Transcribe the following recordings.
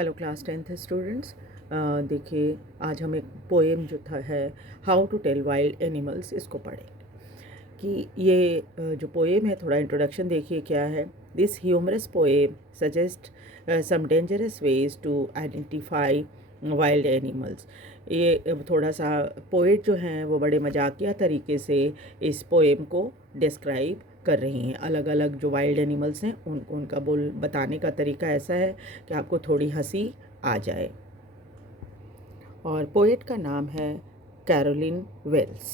Hello class 10th students. देखिए आज हम एक पोएम जो था है how to tell wild animals, इसको पढ़ेंगे। कि ये जो पोएम है, थोड़ा इंट्रोडक्शन देखिए क्या है। This humorous poem suggest some dangerous ways to identify wild animals. ये थोड़ा सा पोएट जो हैं वो बड़े मजाकिया तरीके से इस पोएम को डिस्क्राइब कर रही हैं। अलग अलग जो वाइल्ड एनिमल्स हैं उनका बोल बताने का तरीका ऐसा है कि आपको थोड़ी हंसी आ जाए। और पोएट का नाम है कैरोलिन वेल्स।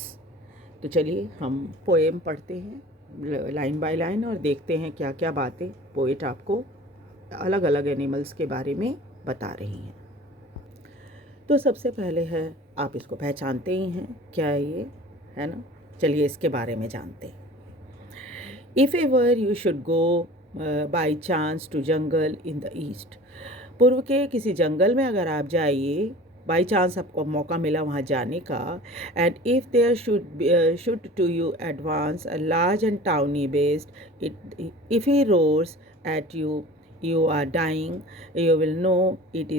तो चलिए हम पोएम पढ़ते हैं लाइन बाय लाइन और देखते हैं क्या क्या बातें पोएट आपको अलग अलग एनिमल्स के बारे में बता रही हैं। तो सबसे पहले है, आप इसको पहचानते ही हैं क्या ये है ना। चलिए इसके बारे में जानते हैं। If ever you should go by chance to jungle in the east, पूर्व के किसी जंगल में अगर आप जाइए, बाई चांस आपको मौका मिला वहाँ जाने का, and if there should to you advance a large and tawny beast, if he roars at you, you are dying, you will know it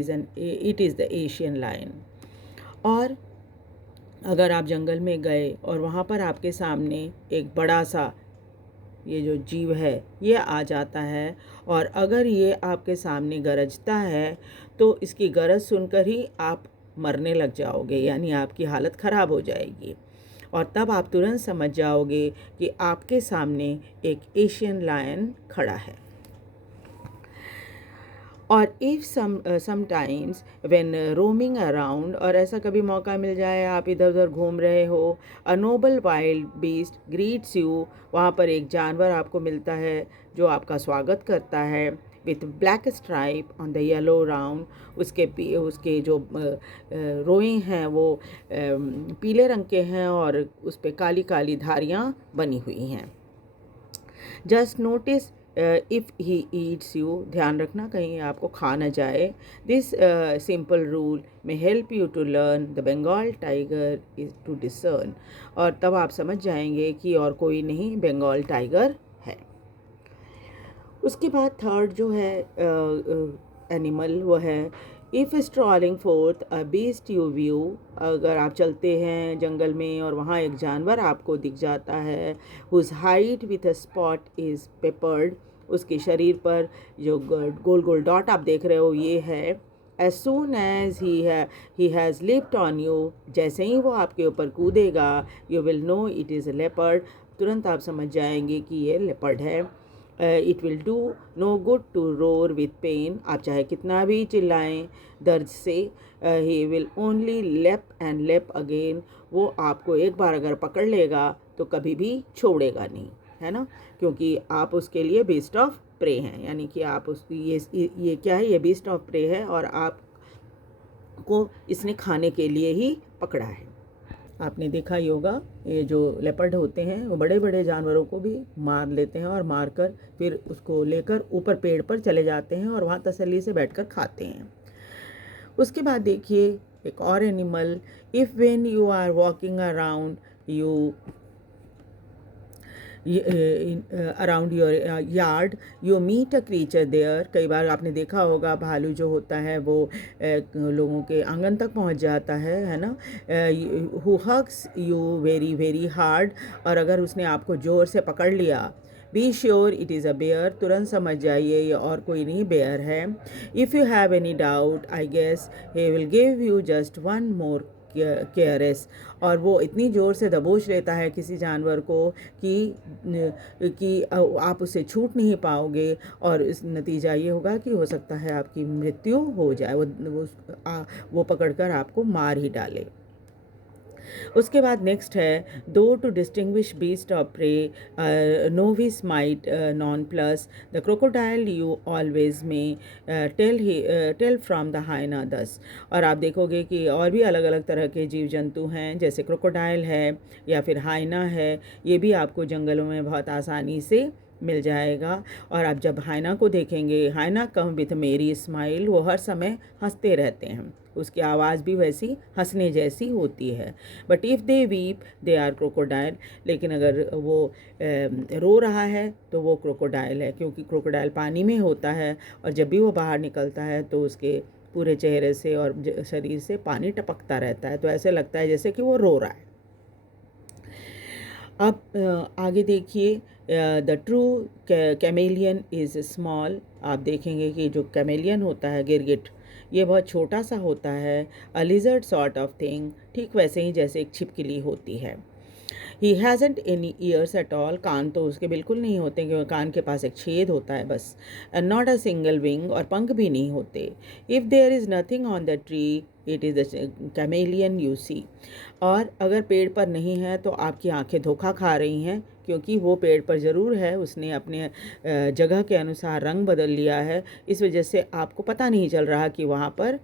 is the Asian lion। और अगर आप जंगल में गए और वहाँ पर आपके सामने एक बड़ा सा ये जो जीव है ये आ जाता है, और अगर ये आपके सामने गरजता है तो इसकी गरज सुनकर ही आप मरने लग जाओगे, यानी आपकी हालत ख़राब हो जाएगी। और तब आप तुरंत समझ जाओगे कि आपके सामने एक एशियन लायन खड़ा है। और if sometimes when roaming around, और ऐसा कभी मौका मिल जाए आप इधर उधर घूम रहे हो, अ Nobel wild beast greets you, वहाँ पर एक जानवर आपको मिलता है जो आपका स्वागत करता है, with black stripe on the yellow round, उसके जो रोएं हैं वो पीले रंग के हैं और उस पर काली काली धारियाँ बनी हुई हैं। Just notice if he eats you, ध्यान रखना कहीं आपको खा न जाए। This simple rule may help you to learn the Bengal tiger is to discern, और तब आप समझ जाएंगे कि और कोई नहीं, बंगाल टाइगर है। उसके बाद थर्ड जो है एनिमल वो है, if strolling fourth a beast you view, अगर आप चलते हैं जंगल में और वहाँ एक जानवर आपको दिख जाता है, whose hide with a spot is peppered, उसके शरीर पर जो गोल गोल डॉट आप देख रहे हो ये है। As soon as he has leaped on you, जैसे ही वो आपके ऊपर कूदेगा, you will know it is a leopard, तुरंत आप समझ जाएंगे कि ये लेपर्ड है। It will do no good to roar with pain, आप चाहे कितना भी चिल्लाएं दर्द से, he will only leap and leap again, वो आपको एक बार अगर पकड़ लेगा तो कभी भी छोड़ेगा नहीं, है ना, क्योंकि आप उसके लिए बीस्ट ऑफ प्रे हैं, यानी कि आप उस ये क्या है, ये बीस्ट ऑफ प्रे है और आपको इसने खाने के लिए ही पकड़ा है। आपने देखा ही होगा, ये जो लेपर्ड होते हैं वो बड़े बड़े जानवरों को भी मार लेते हैं और मारकर फिर उसको लेकर ऊपर पेड़ पर चले जाते हैं और वहाँ तसल्ली से बैठकर खाते हैं। उसके बाद देखिए एक और animal, if when you are walking around you around your yard you meet a creature there, कई बार आपने देखा होगा भालू जो होता है वो लोगों के आंगन तक पहुंच जाता है ना, who hugs you very very hard, और अगर उसने आपको ज़ोर से पकड़ लिया, be sure it is a bear, तुरंत समझ जाइए ये और कोई नहीं, बेयर है। If you have any doubt I guess he will give you just one more caress, और वो इतनी ज़ोर से दबोच लेता है किसी जानवर को कि आप उससे छूट नहीं पाओगे, और इस नतीजा ये होगा कि हो सकता है आपकी मृत्यु हो जाए, वो पकड़कर आपको मार ही डाले। उसके बाद नेक्स्ट है, दो to distinguish beast of prey novice might nonplus, the crocodile you always may tell from the hyena thus, और आप देखोगे कि और भी अलग अलग तरह के जीव जंतु हैं, जैसे क्रोकोडाइल है या फिर हाइना है, ये भी आपको जंगलों में बहुत आसानी से मिल जाएगा। और आप जब हाइना को देखेंगे, हाइना कम विथ मेरी स्माइल, वो हर समय हंसते रहते हैं, उसकी आवाज़ भी वैसी हंसने जैसी होती है। But if they weep they are crocodile, लेकिन अगर वो रो रहा है तो वो क्रोकोडाइल है, क्योंकि क्रोकोडाइल पानी में होता है और जब भी वो बाहर निकलता है तो उसके पूरे चेहरे से और शरीर से पानी टपकता रहता है, तो ऐसे लगता है जैसे कि वो रो रहा है। अब आगे देखिए, the true chameleon is small. आप देखेंगे कि जो कैमेलियन होता है, गिरगिट, ये बहुत छोटा सा होता है। अ लिजर्ड सॉर्ट ऑफ थिंग, ठीक वैसे ही जैसे एक छिपकली होती है। ही hasn't any years at all, कान तो उसके बिल्कुल नहीं होते, क्योंकि कान के पास एक छेद होता है बस। And not a single wing, और पंख भी नहीं होते। If there is nothing on the tree it is the chameleon you see. और अगर पेड़ पर नहीं है तो आपकी आंखें धोखा खा रही हैं, क्योंकि वो पेड़ पर ज़रूर है, उसने अपने जगह के अनुसार रंग बदल लिया है, इस वजह से आपको पता नहीं चल रहा कि वहाँ पर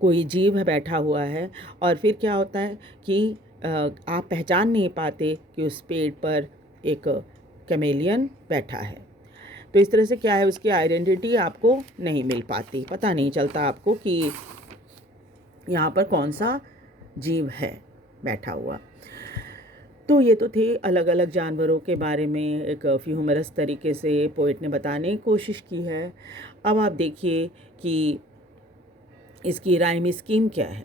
कोई जीव बैठा हुआ है। और फिर क्या होता है कि आप पहचान नहीं पाते कि उस पेड़ पर एक कैमेलियन बैठा है। तो इस तरह से क्या है, उसकी आइडेंटिटी आपको नहीं मिल पाती, पता नहीं चलता आपको कि यहाँ पर कौन सा जीव है बैठा हुआ। तो ये तो थे अलग अलग जानवरों के बारे में एक ह्यूमरस तरीके से पोइट ने बताने की कोशिश की है। अब आप देखिए कि इसकी राइम स्कीम क्या है।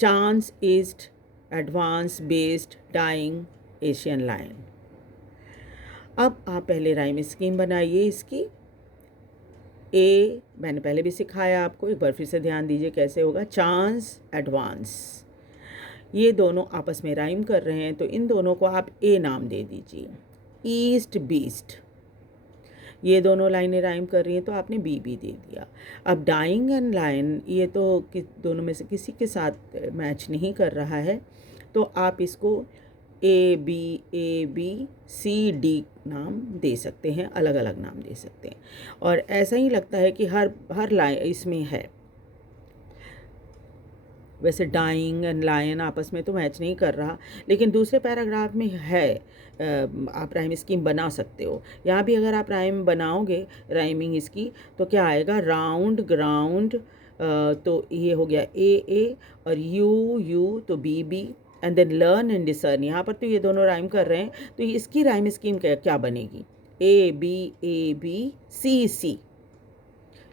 Chance east advance beast dying Asian lion. अब आप पहले राइम स्कीम बनाइए इसकी। ए मैंने पहले भी सिखाया आपको, एक बार फिर से ध्यान दीजिए कैसे होगा। चांस एडवांस, ये दोनों आपस में राइम कर रहे हैं, तो इन दोनों को आप ए नाम दे दीजिए। ईस्ट बीस्ट, ये दोनों लाइनें राइम कर रही हैं, तो आपने बी दे दिया। अब डाइंग एंड लायन, ये तो दोनों में से किसी के साथ मैच नहीं कर रहा है, तो आप इसको ए बी सी डी नाम दे सकते हैं, अलग अलग नाम दे सकते हैं। और ऐसा ही लगता है कि हर लाइन इसमें है। वैसे डाइंग एंड लायन आपस में तो मैच नहीं कर रहा, लेकिन दूसरे पैराग्राफ में है। आप राइम स्कीम बना सकते हो। यहाँ भी अगर आप राइम बनाओगे, राइमिंग इसकी, तो क्या आएगा, राउंड ग्राउंड, तो ये हो गया ए, और यू तो B, and then learn and discern. यहाँ पर तो ये दोनों राइम कर रहे हैं, तो इसकी राइम स्कीम क्या बनेगी, A B C,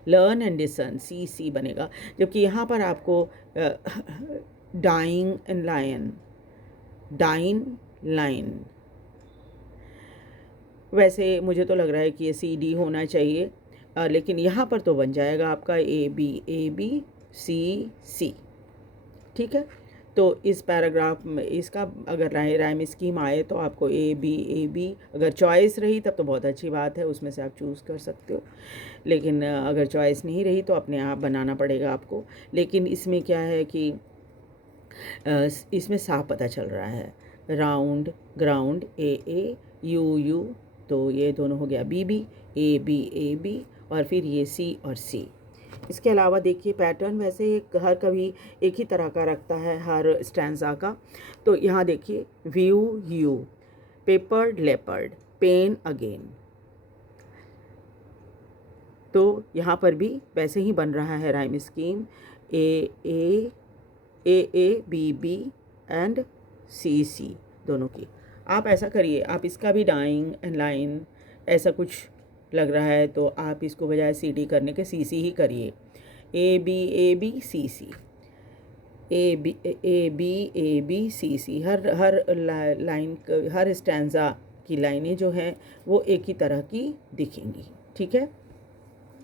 learn and discern, C बनेगा। जबकि यहाँ पर आपको dying and lion, dine line, वैसे मुझे तो लग रहा है कि ये सी डी होना चाहिए, लेकिन यहाँ पर तो बन जाएगा आपका ए बी सी। ठीक है, तो इस पैराग्राफ में इसका अगर राइम स्कीम आए तो आपको ए बी, अगर चॉइस रही तब तो बहुत अच्छी बात है, उसमें से आप चूज़ कर सकते हो। लेकिन अगर चॉइस नहीं रही तो अपने आप बनाना पड़ेगा आपको। लेकिन इसमें क्या है कि इसमें साफ पता चल रहा है, राउंड ग्राउंड ए यू, तो ये दोनों हो गया बी ए बी, और फिर ये सी और सी। इसके अलावा देखिए पैटर्न वैसे हर कभी एक ही तरह का रखता है हर स्टैंजा का। तो यहाँ देखिए, view you, peppered leopard, pen again, तो यहाँ पर भी वैसे ही बन रहा है rhyme scheme, A B and C दोनों की। आप ऐसा करिए, आप इसका भी डाइंग एंड लाइन ऐसा कुछ लग रहा है, तो आप इसको बजाय सी डी करने के सी ही करिए। A B C, A B C, हर लाइन, हर स्टैंजा की लाइनें जो हैं वो एक ही तरह की दिखेंगी। ठीक है,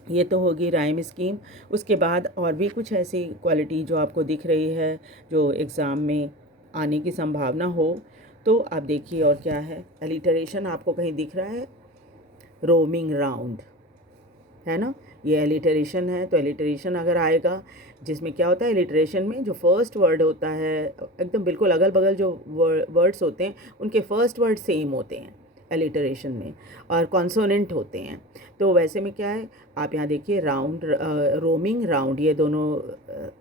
ये तो होगी राइम स्कीम। उसके बाद और भी कुछ ऐसी क्वालिटी जो आपको दिख रही है जो एग्ज़ाम में आने की संभावना हो, तो आप देखिए और क्या है। एलिटरेशन आपको कहीं दिख रहा है, रोमिंग राउंड, है ना, ये एलिटरेशन है। तो एलिटरेशन अगर आएगा, जिसमें क्या होता है, एलिटरेशन में जो फर्स्ट वर्ड होता है, एकदम बिल्कुल अगल बगल जो वर्ड्स होते हैं उनके फर्स्ट वर्ड सेम होते हैं एलिटरेशन में, और कॉन्सोनेंट होते हैं। तो वैसे में क्या है, आप यहाँ देखिए, राउंड, रोमिंग राउंड, ये दोनों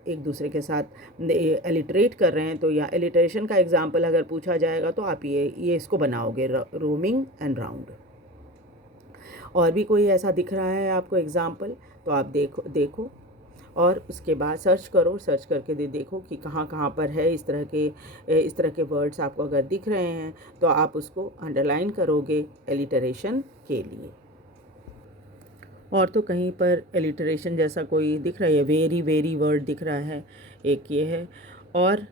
एक दूसरे के साथ एलिटरेट कर रहे हैं। तो यहाँ एलिटरेशन का एग्जाम्पल अगर पूछा जाएगा तो आप ये इसको बनाओगे, रोमिंग एंड राउंड। और भी कोई ऐसा दिख रहा है आपको एग्ज़ाम्पल, तो आप देखो और उसके बाद सर्च करो, सर्च करके देखो कि कहाँ कहाँ पर है इस तरह के वर्ड्स आपको अगर दिख रहे हैं तो आप उसको अंडरलाइन करोगे एलिटरेशन के लिए। और तो कहीं पर एलिटरेशन जैसा कोई दिख रहा है, वेरी वेरी वर्ड दिख रहा है, एक ये है। और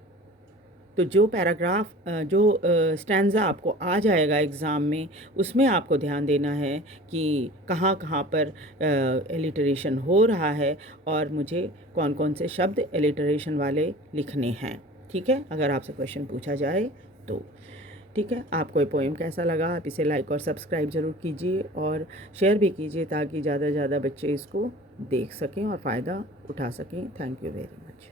तो जो पैराग्राफ जो स्टैंज़ा आपको आ जाएगा एग्ज़ाम में, उसमें आपको ध्यान देना है कि कहाँ कहाँ पर एलिटरेशन हो रहा है और मुझे कौन कौन से शब्द एलिटरेशन वाले लिखने हैं। ठीक है, अगर आपसे क्वेश्चन पूछा जाए तो। ठीक है, आपको ये पोएम कैसा लगा, आप इसे लाइक और सब्सक्राइब ज़रूर कीजिए और शेयर भी कीजिए ताकि ज़्यादा से ज़्यादा बच्चे इसको देख सकें और फ़ायदा उठा सकें। Thank you very much.